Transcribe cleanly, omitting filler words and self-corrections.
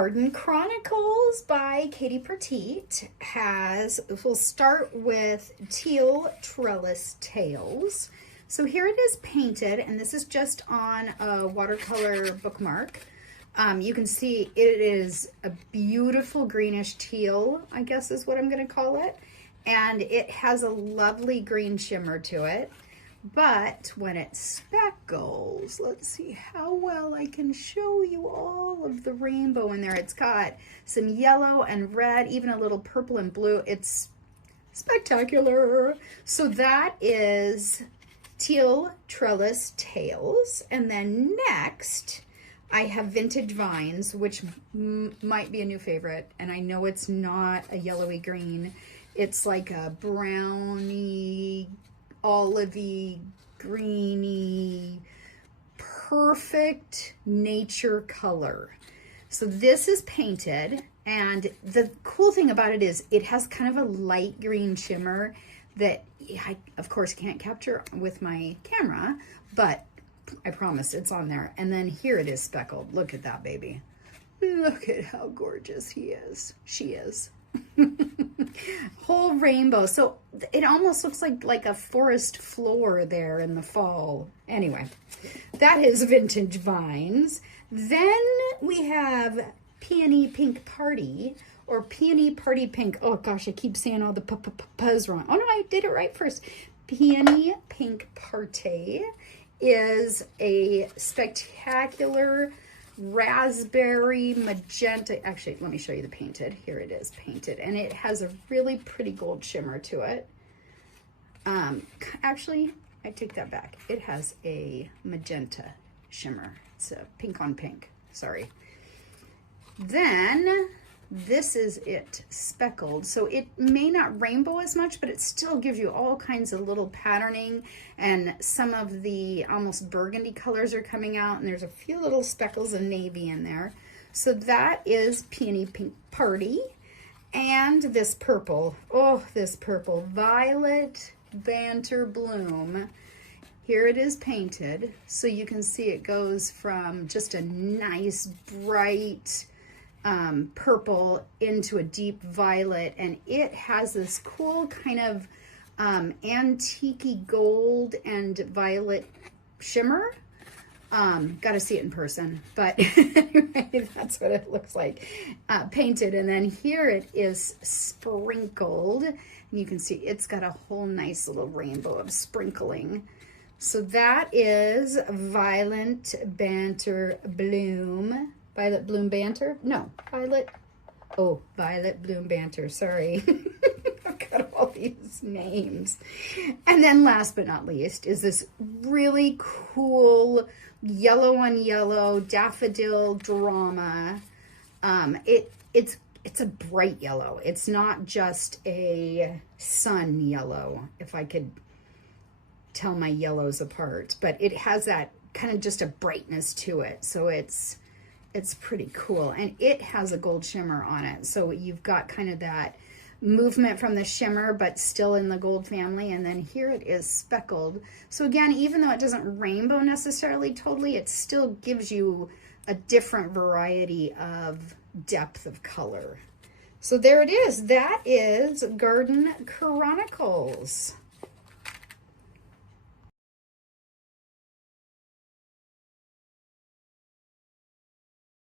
Garden Chronicles by Katie Pertiet we'll start with Teal Trellis Tails. So here it is painted, and this is just on a watercolor bookmark. You can see it is a beautiful greenish teal, I guess is what I'm going to call it. And it has a lovely green shimmer to it. But when it speckles, let's see how well I can show you all of the rainbow in there. It's got some yellow and red, even a little purple and blue. It's spectacular. So that is Teal Trellis Tails. And then next, I have Vintage Vines, which might be a new favorite. And I know it's not a yellowy green. It's like a browny, olivey, greeny, perfect nature color. So this is painted, and the cool thing about it is it has kind of a light green shimmer that I, of course, can't capture with my camera, but I promise it's on there. And then here it is speckled. Look at that baby. Look at how gorgeous he is. She is. Whole rainbow. So it almost looks like a forest floor there in the fall. Anyway, that is Vintage Vines. Then we have Peony Pink Party, or Peony Party Pink. Oh gosh, I keep saying all the p's wrong. Oh no, I did it right first. Peony Pink Party is a spectacular raspberry magenta. Actually, let me show you the painted. Here it is painted, and it has a really pretty gold shimmer to it. Actually, I take that back. It has a magenta shimmer. It's a pink on pink. Sorry. Then this is it speckled. So it may not rainbow as much, but it still gives you all kinds of little patterning, and some of the almost burgundy colors are coming out, and there's a few little speckles of navy in there. So that is Peony Pink Party. And this purple, oh, this purple, Violet Banter Bloom. Here it is painted. So you can see it goes from just a nice bright purple into a deep violet, and it has this cool kind of antique gold and violet shimmer. Got to see it in person, but anyway, that's what it looks like painted. And then here it is sprinkled, and you can see it's got a whole nice little rainbow of sprinkling. So that is Violet Banter Bloom. Violet Bloom Banter? No, Violet. Oh, Violet Bloom Banter. Sorry. I've got all these names. And then last but not least is this really cool yellow on yellow daffodil drama. It's a bright yellow. It's not just a sun yellow, if I could tell my yellows apart, but it has that kind of just a brightness to it. So it's pretty cool, and it has a gold shimmer on it. So you've got kind of that movement from the shimmer, but still in the gold family. And then here it is speckled. So again, even though it doesn't rainbow necessarily totally, it still gives you a different variety of depth of color. So there it is. That is Garden Chronicles.